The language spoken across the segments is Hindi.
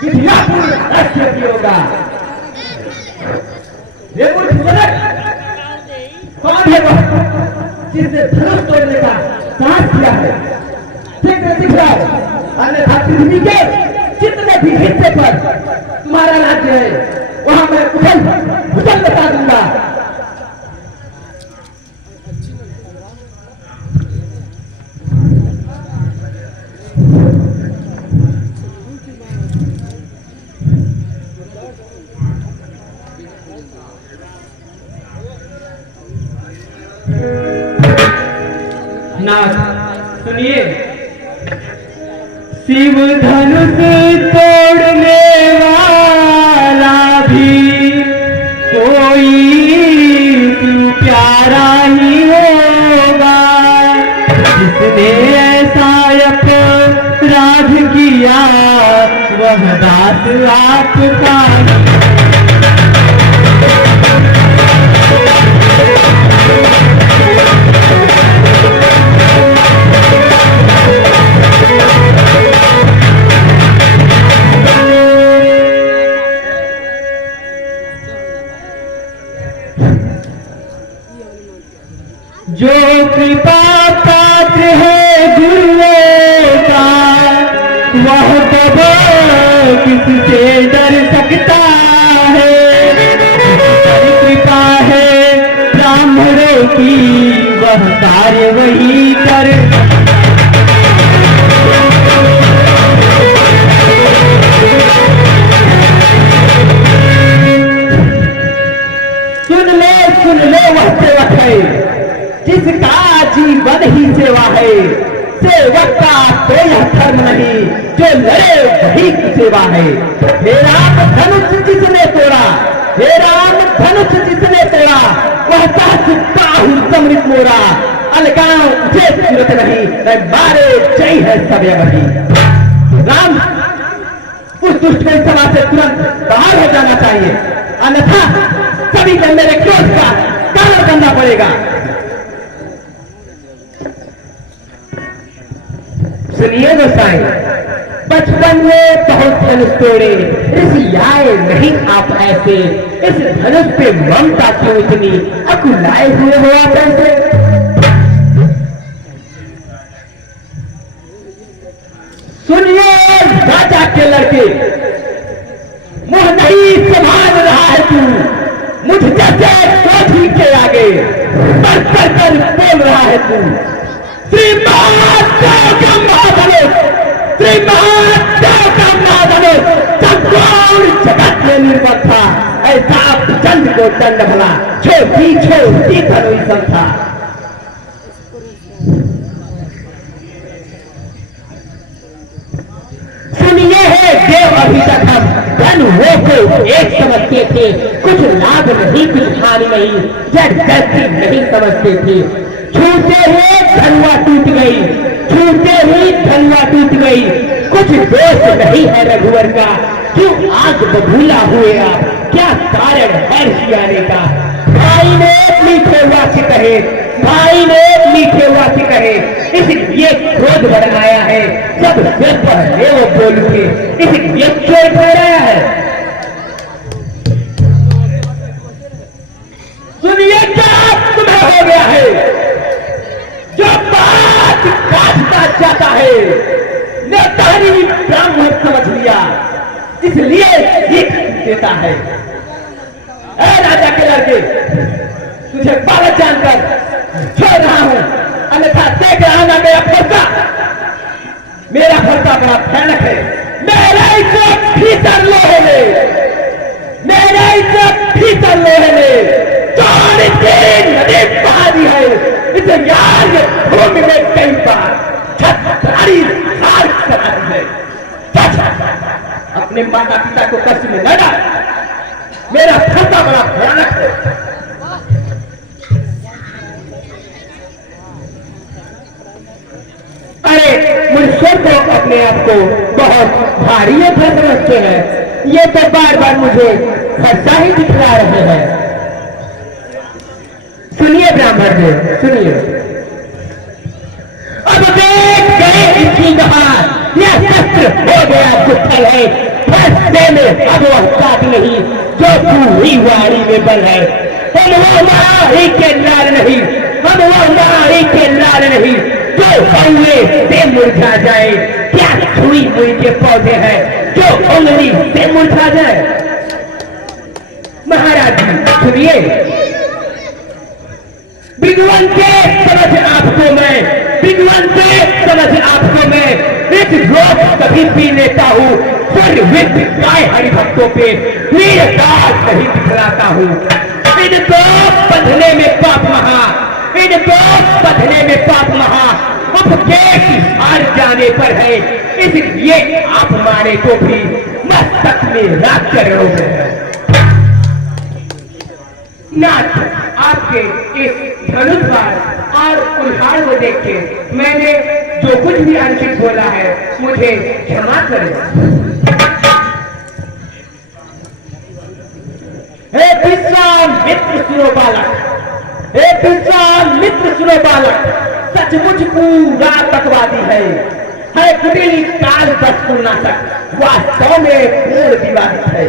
विधियापूर्ण राष्ट्रीय होगा। ये कौन है वह जिसने धनुष तोड़ने का साहस किया है? दिख रहा है, अन्यथा पृथ्वी के जितने भी हिस्से पर तुम्हारा राज्य है वहां मैं उछल बता दूंगा। नाथ सुनिए, शिव धनुष तोड़ने वाला भी कोई तू प्यारा ही होगा, जिसने ऐसा अपराध किया वह दास आपका। जो कृपा पात्र है गुरुओं का वह कब किससे डर सकता है। जिसकी कृपा है ब्राह्मणों की वह कार्य वही कर। सुन ले वह सेवक है जिसका जीवन ही सेवा है। सेवक का कोई धर्म नहीं, जो लड़े वही सेवा है। हे राम धनुष जिसने तोड़ा, हे राम धनुष जिसने तोड़ा वह साहु समृत मोरा। अलगाव मुझे सूरत नहीं, मैं मारे जय है सब वही। राम उस दुष्ट के सभा से तुरंत बाहर हो जाना चाहिए, अन्यथा सभी को मेरे क्रोध का कारण करना पड़ेगा। सुनिए गोसाई, बचपन में बहुत धनुष तोड़े, ऋषि आए नहीं आप ऐसे। इस धनुष पे ममता क्यों इतनी अकुलाए हुए हो आप ऐसे? सुनिए राजा के लड़के, मुंह नहीं संभाल रहा है तू, मुझ जैसे क्रोधी के आगे बढ़ कर बोल रहा है तू। श्रीमान जगत में निर्भर था, ऐसा चंद को दंड भला छोटी धनुष सब था। सुनिए है देव अभी तक हम धन हो को एक समझते थे, कुछ लाभ नहीं कुछ हानि नहीं, जब गलती नहीं समझते थे। छूटे ही धनुआ टूट गई, छूटे ही धनुआ टूट गई। कुछ दोष नहीं है रघुवर का, क्यों आग बबूला हुए आप, क्या कारण है सियाने का? भाई ने मीठे वाक्य कहे, भाई ने मीठे वाक्य कहे, इसलिए क्रोध बढ़ आया है। सब है वो बोल के इसलिए चोट हो रहा है। सुनिए क्या तुम्हें हो गया है? जो बात काटता जाता है नेतारी ब्राह्मण समझ लिया, इसलिए जीत देता है। राजा के लड़के, तुझे बालक जानकर छोड़ रहा हूं, अन्यथा देख रहा ना मेरा फरका बड़ा भयानक है। मेरा इसे भीतर लोहे में, मेरा इसे भीतर लोहे में नदी बहा दी है। इसे यार ये भूमि में कई बार छतरी हार कराती है। अपने माता पिता को कष्ट में न डाल, मेरा फरका बड़ा भयानक है। अरे मुझसे तो अपने आप को बहुत भारी समझते हैं, ये तो बार बार मुझे सच्चा ही दिखला रहे हैं। सुनिए ब्राह्मण जी, सुनिए, अब देख गए इनकी बात, यह शस्त्र हो गया विफल है। फंसते में अब वह काट नहीं जो पूरी वारी में बल है। हम वो मारी के लाल नहीं, हम वो मारी के लाल नहीं जो कौए से मुरझा जाए। क्या छुई मुई के पौधे हैं जो उंगली से मुरझा जाए। महाराज जी सुनिए, विद्वान के समझ आपको मैं, विद्वान के समझ आपको मैं इस रोग कभी पी लेता हूँ। स्वर्ग विद्य गाय हरिभक्तों पे वीर दास नहीं दिखलाता हूँ। इनको बंधने में पाप महा, इनको बंधने में पाप महा उपदेश हार जाने पर है। इसलिए आप मारे को भी मस्तक में राख कर रहोगे। नाथ, आपके इस धनुष बाण और कुल्हाड़ को देख के मैंने जो कुछ भी अनुचित बोला है मुझे क्षमा करें। हे विश्वामित्र सुनो बालक, हे विश्वामित्र सुनो बालक, सचमुच पूरा तकवादी है कुटिल काल वस्तुनाशक, वास्तव में पूर्ण विवादित है।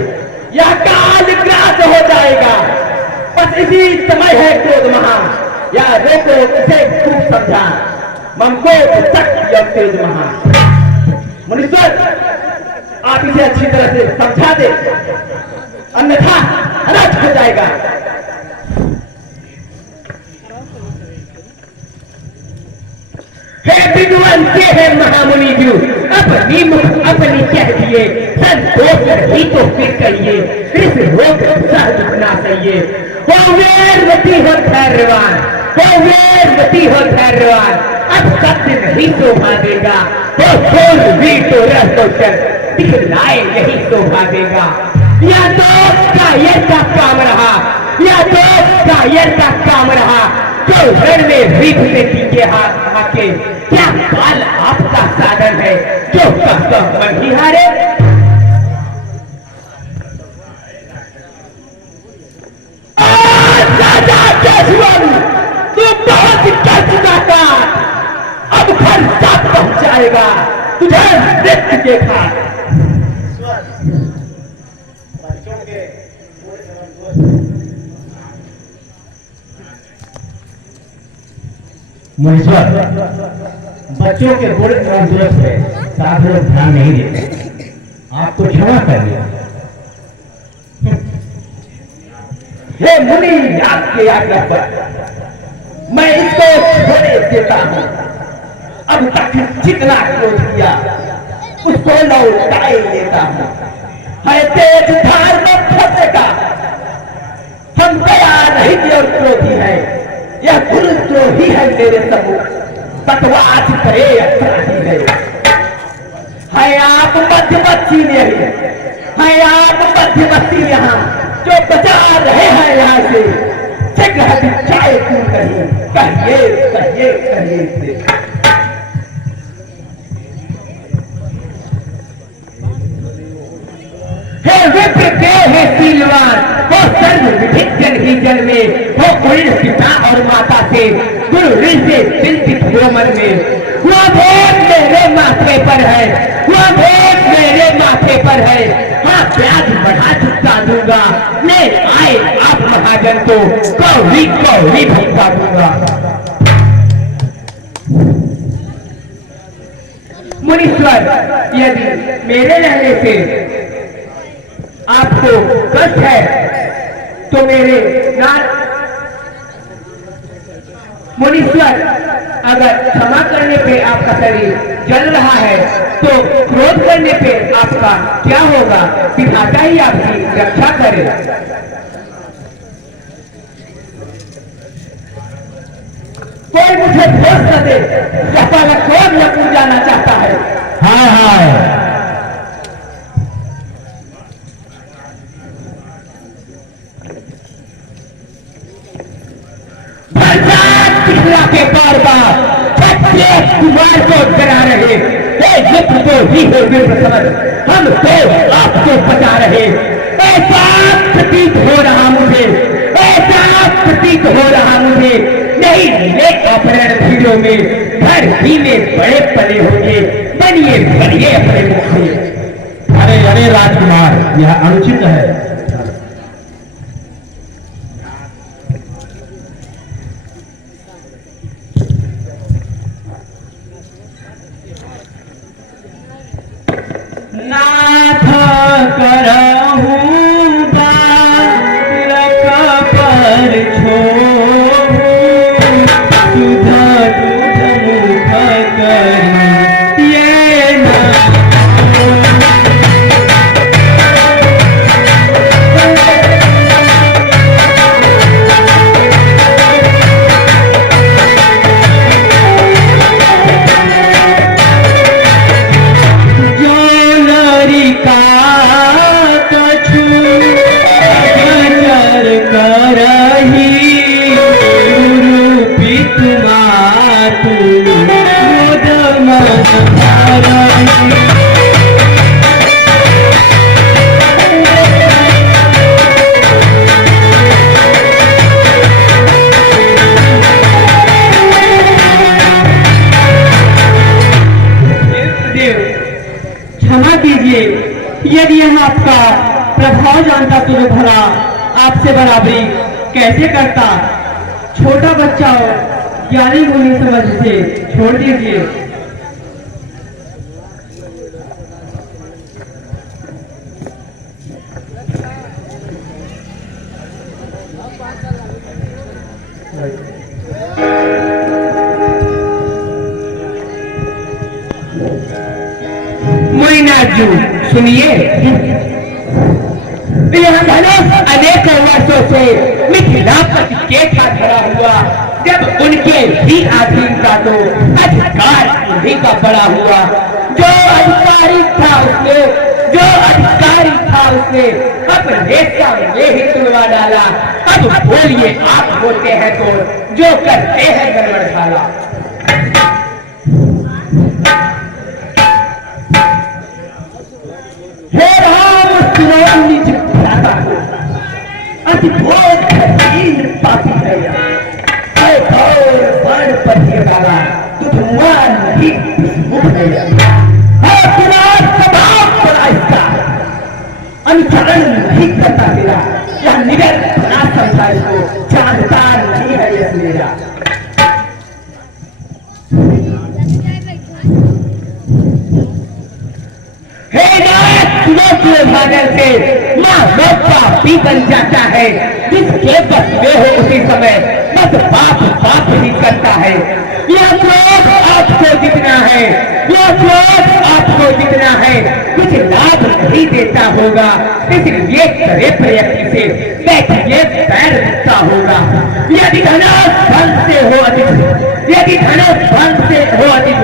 यह काल ग्रास हो जाएगा, बस इसी समय है क्रोध महा। या रोको इसे खूब समझा, ममको शक्ति और तेज महा। मुनीश्वर, आप इसे अच्छी तरह से समझा दे, अन्यथा नष्ट हो जाएगा। हे विद्वान के है महामुनि जी, अपनी मुख अपनी कह दिए, संतोष ही तो फिर कहिए, इस रोग सहज बना सहिए। वो वेरवती हो धैर्यवान, वो वेरवती हो धैर्यवान, अब सत्य नहीं शोभा देगा। वो छोड़ भी तो रह तो चल, दिखलाए नहीं शोभा देगा। या तो कायर का काम रहा, या तो कायर का काम रहा, जो रण में रीत से टीके हाके। क्या काल आपका साधन है जो कहता मन ही हारे। तू बहुत कर चुका था, अब घर साथ पहुंचाएगा तुझे मृत्यु के घाट। मुनीश्वर, बच्चों के गुण और दुरुस्त है, साथ लोग ध्यान नहीं देते, आपको क्षमा करिए। हे मुनि, आपके आज्ञा पर मैं इसको छोड़े देता हूं। अब तक जितना क्रोध किया उसको लौटाए लेता हूं। है तेज धार में फंसेगा, हम दया नहीं की और क्रोधी है। यह गुरुद्रोही है मेरे समूह, बकवास करे अपराधी है आप मध्यवर्ती नहीं, है आप मध्यवर्ती यहाँ जो बचा रहे हैं यहाँ से। जगह चाहे क्यों नहीं, कहिए कहिए कहिए से। हे विप्र के है शीलवान, वो सर्व विधिक जन ही जन में, वो गुण पिता और माता से, गुरु ऋण से चिंतित हो मन में। वो भेद मेरे माथे पर है, वो भेद मेरे माथे पर है। हाँ, ब्याज बढ़ा चुका दूंगा, ले आए आप महाजन को कौड़ी कौड़ी भुगता दूंगा। मुनीश्वर, यदि मेरे रहने से आपको कष्ट है तो मेरे नाथ मुनीश्वर, अगर क्षमा करने पे आपका शरीर जल रहा है तो क्रोध करने पे आपका क्या होगा? विधाता ही आपकी रक्षा करे। कोई मुझे दोष न दे, सफल क्रोध न पूछ जाना चाहता है। हाँ हाँ, के बार बार कुमार को डरा रहे, विप्र को ही हो विप्र समझ, हम तो आपको बचा रहे। ऐसा प्रतीत हो रहा मुझे, ऐसा प्रतीत हो रहा मुझे, नहीं मिले अपहरण भीड़ों में, घर ही में बड़े पले होंगे, बनिए बनिए अपने मुख में। अरे अरे राज कुमार, यह अनुचित है। नाथ करहु बालक पर छोहु, सुध दूध मुख करी ये न क्षमा कीजिए, यदि यह आपका प्रभाव जानता तो भला आपसे बराबरी कैसे करता। छोटा बच्चा हो, ज्ञानी गुणी समझ से छोड़ दीजिए। मोइनाजू सुनिए, यह धनुष अनेकों वर्षों से मिथिलापति के था धरा हुआ। जब उनके ही अधीन का तो अधिकार उन्हीं का बड़ा हुआ। जो अधिकारी था उसने अपने सामने ही तुड़वा डाला। अब बोलिए, आप बोलते हैं तो जो करते हैं गड़बड़ डाला। हे राम सुनो निज भ्राता को, अति घोर खतीन पापी है यह। हे घोर वर्ण पतिय बाबा, तुझुआ नहीं विस्मुख है यह। हे कुमार स्वभाव बड़ा इसका, अनुचरण नहीं करता मेरा। यह निगल बना समझा इसको, जानता नहीं है यह मेरा। हे नाथ सुनो भागल से माँ लोग पापी बन जाता है। जिसके बस में हो उसी समय बस पाप पाप ही करता है। यह क्रोध आपको जितना है, यह क्रोध आपको जितना है, कुछ लाभ नहीं देता होगा। इसलिए करे प्रयत्न से बैठिए, पैर रुकता होगा। यदि धनुष बंद से हो अधिक, यदि धनुष बंद से हो अधिक,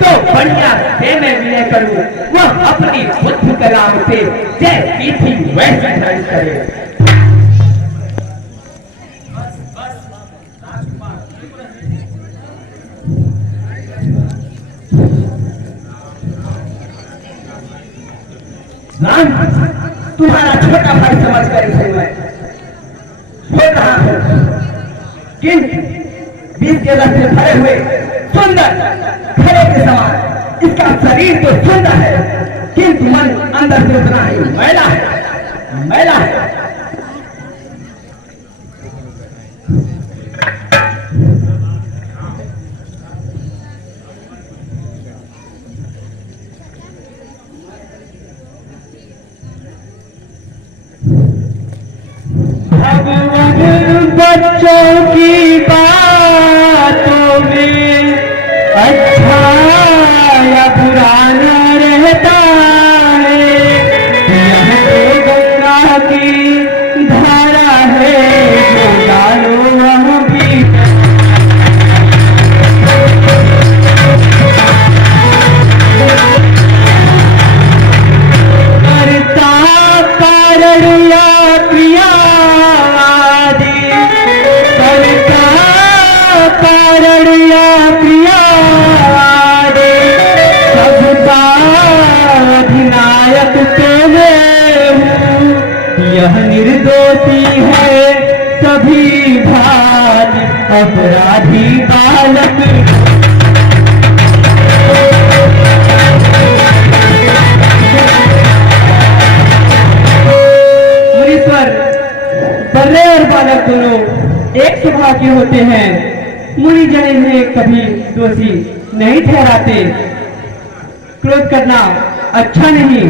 तो बढ़िया से मैं विनय करूं, वह अपनी बुद्ध कलाम से जैसी थी वैसी ढंग करे। तुम्हारा छोटा भाई समझ कर इसे मैं बोल रहा हूं, किंतु बीच के रस्ते भरे हुए सुंदर खड़े के समान इसका शरीर तो सुंदर है, किंतु मन अंदर से उतना ही मैला है, मैला है। भगवान बच्चों की बातों में अच्छा या बुरा न रहता है। यह तो गंगा की धारा है, जो डालो वह भी करता कारण या क्रिया, कारण या क्रिया सबका अधिनायक तो मैं हूँ। यह निर्दोषी है सभी भांति अपराधी बालक। के होते हैं, मुनि जन इन्हें कभी दोषी नहीं ठहराते। क्रोध करना अच्छा नहीं।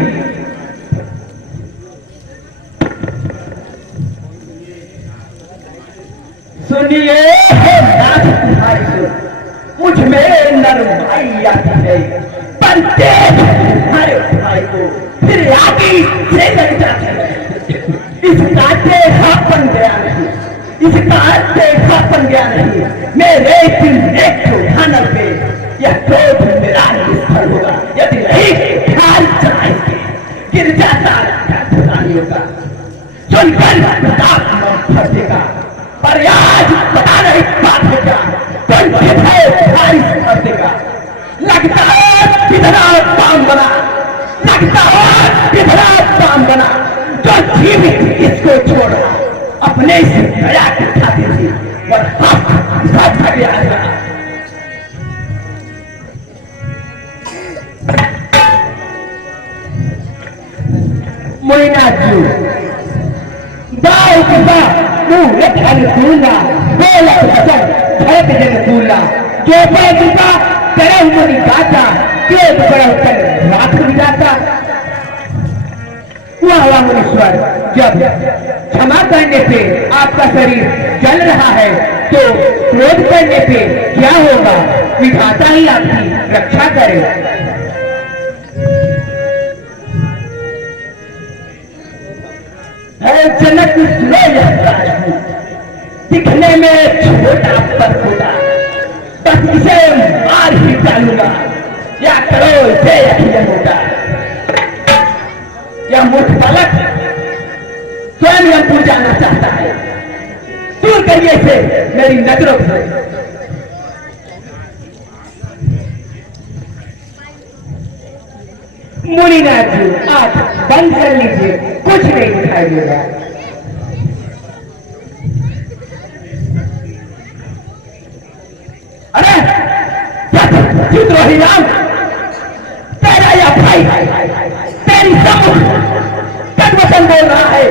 सुनिए नाथ तुम्हारी सुन, मुझ में नरमाई आती है, पर देख तुम्हारे भाई को फिर आगे से लग जाती है। इसका देखापन गया नहीं, इसका देखापन गया नहीं। मेरे दिल एक उठाना पे यह क्रोध मेरा निष्फल होगा। यदि नहीं ख्याल चलाए गिर जाता रानियों का सुनकर प्रताप न फटेगा। पर आज पता नहीं बात है क्या, कौन है बारिश कर देगा। लगता है कितना काम बना, लगता है कितना काम बना। जो जीवित इसको छोड़ा अपने से दया की खाती थी और सब गया था। मोइनाथ जी दाव किसा मुहूर्त अनुकूला बेला वचन धरत जनकूला जो कृपा करह मुनि गाता के बड़ा कर रात विदाता। वाह मुनीश्वर, जब क्षमा करने पे आपका शरीर जल रहा है तो क्रोध करने पे क्या होगा? विधाता ही आपकी रक्षा करे। है जनक दिखने में छोटा पर छोटा, बस इसे मार ही डालूंगा या करो इसे यकीन होगा। यह मूर्ख बालक स्वयं यमपुर जाना चाहता है। दूर करिए इसे मेरी नजरों से। मुनिनाथ जी आप बंद कर लीजिए, कुछ नहीं दिखाई देगा। अरे चित्रोही राम, तेरा या भाई तेरी वचन बोल रहा है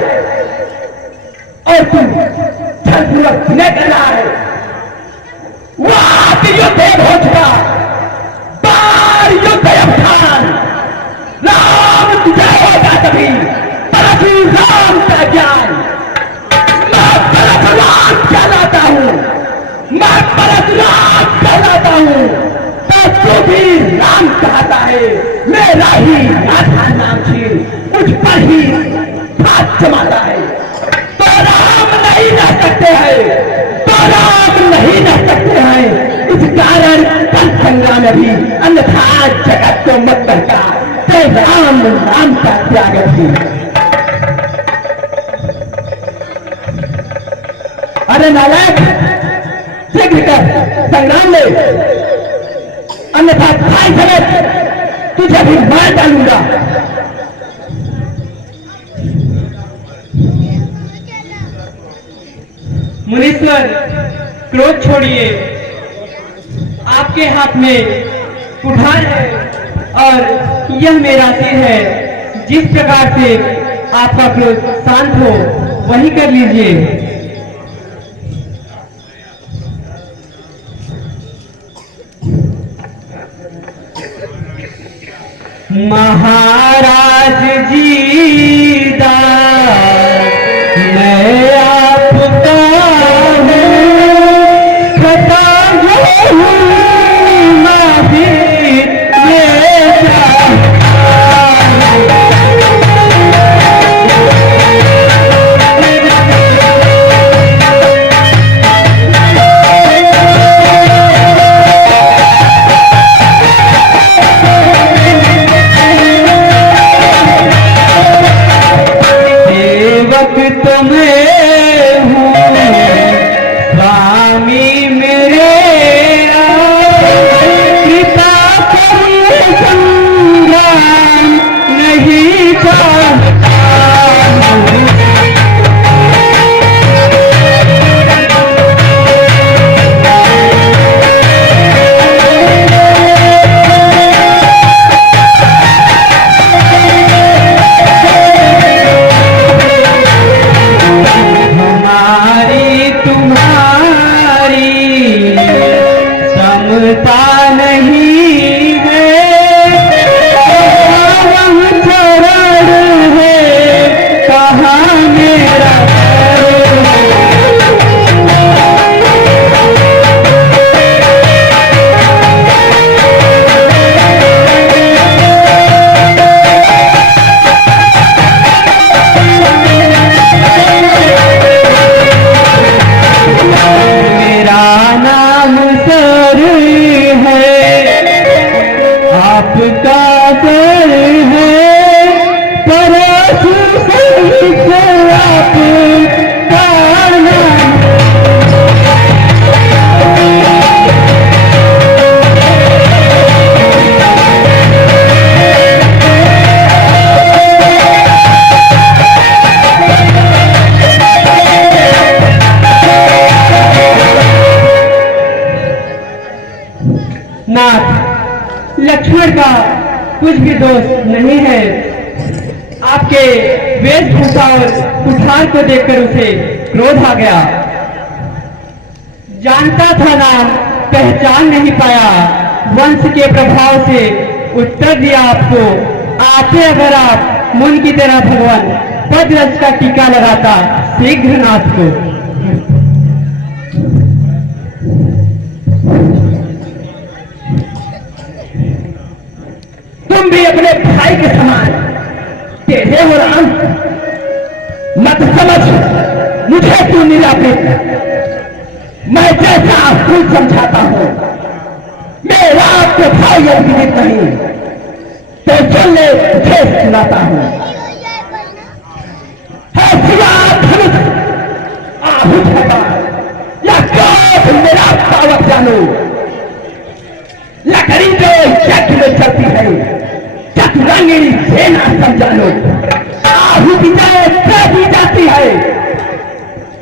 और तू छलपूर्वक विनय कर रहा है। वह युद्ध हो चुका, बार युद्ध अवसान। राम विजय होगा तभी परशुराम का ज्ञान। मैं परशुराम कहलाता हूँ, मैं परशुराम कहलाता हूँ, तो तू भी राम कहता है। मेरा ही राधा नाम छीन मुझ पर ही हाथ जमाता है। तो राम नहीं रह सकते हैं, तो राम नहीं रह सकते हैं। इस कारण पल संग्राम में भी अन्यथा जगत को मत करता। जय राम राम का त्याग थी। अरे नालायक, शीघ्र कर संग्राम ले, अन्यथा भाई समेत तुझे भी मार डालूंगा। मुनीश्वर क्रोध छोड़िए, आपके हाथ में कुठार है और यह मेरा सिर है। जिस प्रकार से आपका क्रोध शांत हो वही कर लीजिए। महाराज जी दा मैं आपका खता हूँ, माफी कुछ भी दोष नहीं है। आपके वेशभूषा और कुठार को देखकर उसे क्रोध आ गया। जानता था नाम पहचान नहीं पाया, वंश के प्रभाव से उत्तर दिया आपको। आते अगर आप मुन की तरह भगवान पदरज का टीका लगाता शीघ्रनाथ को। तुम भी अपने भाई के समान टेढ़े हो राम, मत समझ मुझे तू निराकृत। मैं जैसा फूल समझाता हूं, मेरा आपके भाई अभिजित नहीं तो चलने मुझे सुनाता हूं। है सिया धनुष आहूत है या क्रोध मेरा पावक जानो। लकड़ी जो यज्ञ में चलती है चतुरंगिणी सेना समझानो। आहुति जाए दी जाती है,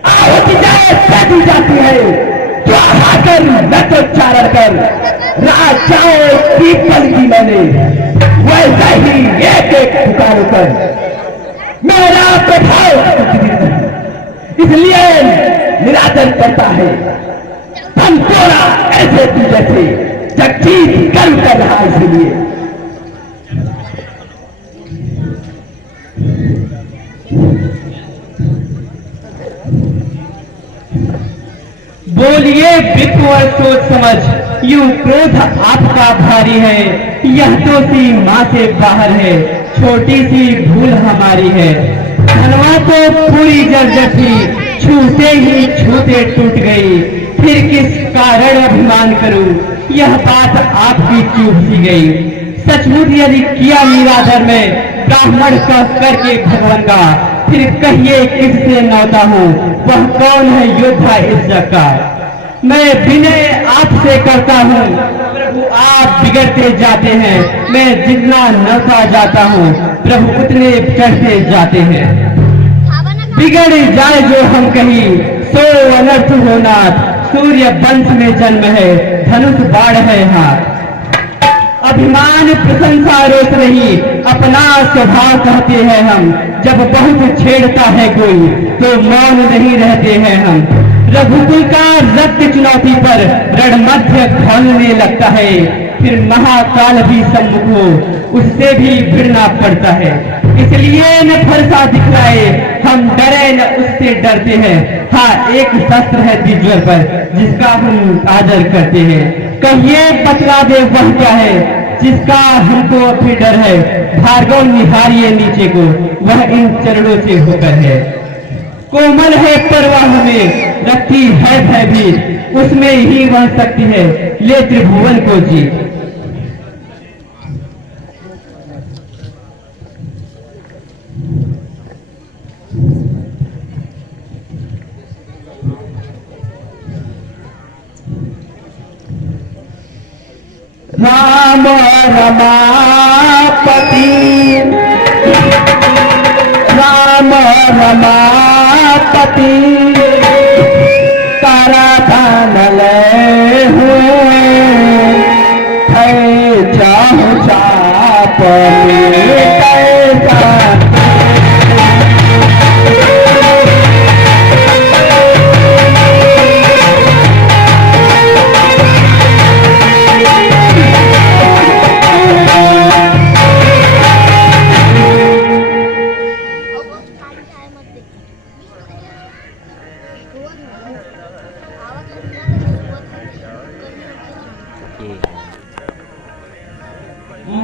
आहुति जाए दी जाती है। स्वाहा कर नचोच्चारण कर राजाओं पीपल की मैंने वैसा ही एक एक पुकार कर मेरा प्रभाव इसलिए निरादर करता है। हम तोड़ा ऐसे तू जैसे जगजीत कर्म कर रहा इसलिए। बोलिए विप्र सोच समझ, यूं क्रोध आपका भारी है। यह तो सी माँ से बाहर है, छोटी सी भूल हमारी है। धनवा तो पूरी जर्जर थी, छूते ही छूते टूट गई। फिर किस कारण अभिमान करूं, यह बात आपकी चूक सी गई। सचमुच यदि किया निरादर में ब्राह्मण कह करके भगवान का, फिर कहिए किससे नौता हूं, वह कौन है योद्धा इस जग का। मैं विनय आपसे करता हूं, प्रभु आप बिगड़ते जाते हैं। मैं जितना नौता जाता हूं, प्रभु उतने चढ़ते जाते हैं। बिगड़ जाए जो हम कहीं, सो अनर्थ हो नाथ। सूर्य वंश में जन्म है, धनुष बाढ़ है हाथ। अभिमान प्रशंसा रोक नहीं, अपना स्वभाव कहते हैं हम। जब बहुत छेड़ता है कोई तो मौन नहीं रहते हैं हम। रघुकुल का रक्त चुनौती पर रणमध्य खोलने लगता है। फिर महाकाल भी सम्मुख हो, उससे भी भिड़ना पड़ता है। इसलिए न फरसा दिखलाए, हम डरे न उससे डरते हैं। हाँ, एक शस्त्र है द्विज्वर पर जिसका हम आदर करते हैं। कहिए बतला दे वह क्या है जिसका हमको अभी डर है। भार्गव निहारिए नीचे को, वह इन चरणों से होकर है। कोमल है परवाह हमें, रखती है भयभीत, उसमें ही वह शक्ति है ले त्रिभुवन को जीत। राम रमापति राम रमापति तारा दान ले हुए है जाहु चाप कैसा।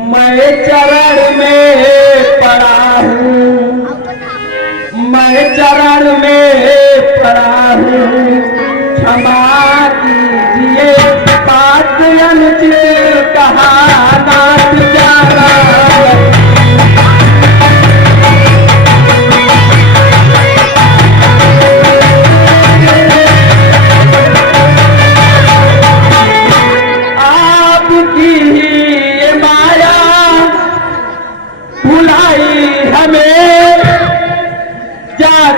मैं चरण में पड़ा हूँ, मैं चरण में पड़ा हूँ। क्षमा कीजिए बात अनुचित कहा नाथ जाना।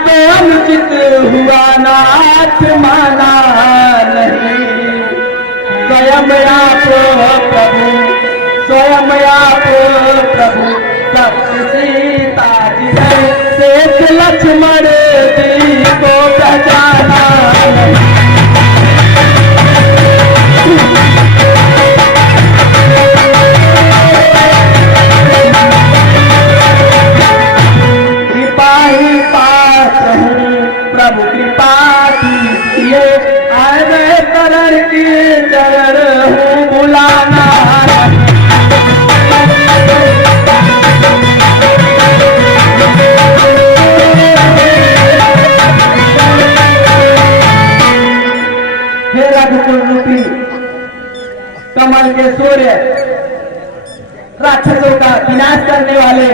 अनुचित हुआ नाथ माना नहीं, स्वयं आप प्रभु स्वयं आप प्रभु सत्य सीता जी है, शेष लक्ष्मण जी को पहचाना नहीं। कृपा ही पात्र हूँ प्रभु कृपा कीजिए, आए मैं शरण की चरण हूँ बुलाना नहीं। हे रघुकुल रूपी कमल के सूर्य, राक्षसों का विनाश करने वाले